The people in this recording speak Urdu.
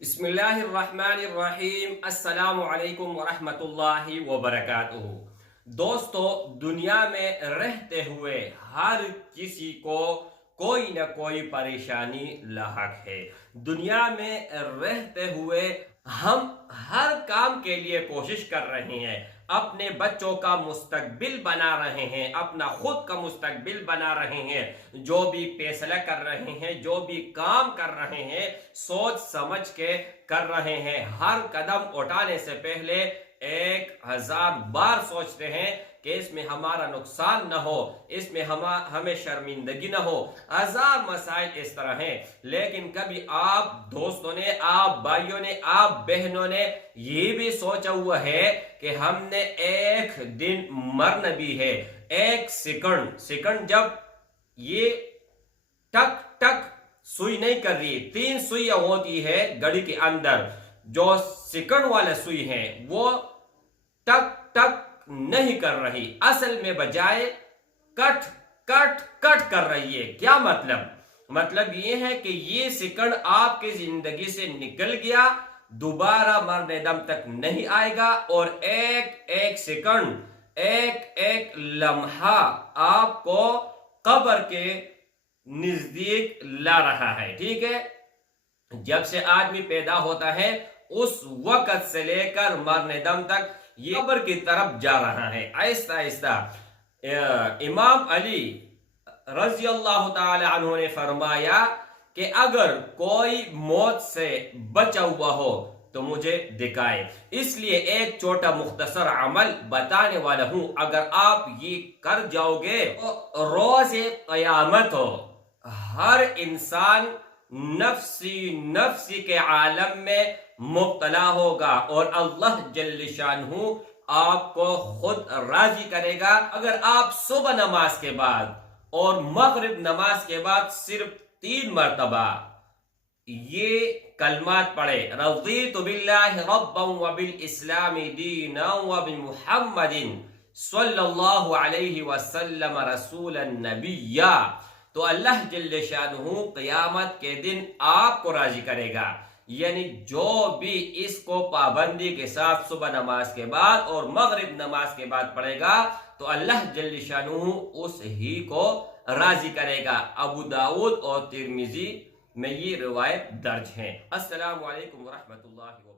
بسم اللہ الرحمن الرحیم، السلام علیکم ورحمۃ اللہ وبرکاتہ۔ دوستو، دنیا میں رہتے ہوئے ہر کسی کو کوئی نہ کوئی پریشانی لاحق ہے۔ دنیا میں رہتے ہوئے ہم ہر کام کے لیے کوشش کر رہے ہیں، اپنے بچوں کا مستقبل بنا رہے ہیں، اپنا خود کا مستقبل بنا رہے ہیں، جو بھی فیصلہ کر رہے ہیں، جو بھی کام کر رہے ہیں، سوچ سمجھ کے کر رہے ہیں۔ ہر قدم اٹھانے سے پہلے 1000 بار سوچتے ہیں کہ اس میں ہمارا نقصان نہ ہو، اس میں ہمیں شرمندگی نہ ہو۔ 1000 مسائل اس طرح ہیں، لیکن کبھی آپ دوستوں نے، آپ بھائیوں نے، آپ بہنوں نے یہ بھی سوچا ہوا ہے کہ ہم نے ایک دن مرنا بھی ہے۔ ایک سیکنڈ جب یہ ٹک ٹک سوئی نہیں کر رہی، 3 سوئیاں ہوتی ہے گھڑی کے اندر، جو سیکنڈ والے سوئی ہیں وہ ٹک ٹک نہیں کر رہی، اصل میں بجائے کٹ کٹ کٹ کر رہی ہے۔ کیا مطلب یہ ہے کہ یہ سیکنڈ آپ کی زندگی سے نکل گیا، دوبارہ مرنے دم تک نہیں آئے گا، اور ایک سیکنڈ، ایک لمحہ آپ کو قبر کے نزدیک لا رہا ہے۔ ٹھیک ہے، جب سے آدمی پیدا ہوتا ہے اس وقت سے لے کر مرنے دم تک یہ قبر کی طرف جا رہا ہے، آہستہ آہستہ۔ امام علی رضی اللہ تعالی عنہ نے فرمایا کہ اگر کوئی موت سے بچا ہوا ہو تو مجھے دکھائے۔ اس لیے ایک چھوٹا مختصر عمل بتانے والا ہوں، اگر آپ یہ کر جاؤ گے تو روز قیامت ہو ہر انسان نفسی کے عالم میں مبتلا ہوگا، اور اللہ جل شانہ آپ کو خود راضی کرے گا اگر آپ صبح نماز کے بعد اور مغرب نماز کے بعد صرف 3 مرتبہ یہ کلمات پڑھے: رضیت باللہ ربا وبالاسلام دینا وبمحمد صلی اللہ علیہ وسلم رسول النبی، تو اللہ جل شانہ قیامت کے دن آپ کو راضی کرے گا۔ یعنی جو بھی اس کو پابندی کے ساتھ صبح نماز کے بعد اور مغرب نماز کے بعد پڑھے گا تو اللہ جل شانہ اس ہی کو راضی کرے گا۔ ابو داؤد اور ترمذی میں یہ روایت درج ہیں۔ السلام علیکم ورحمۃ اللہ وبرکاتہ۔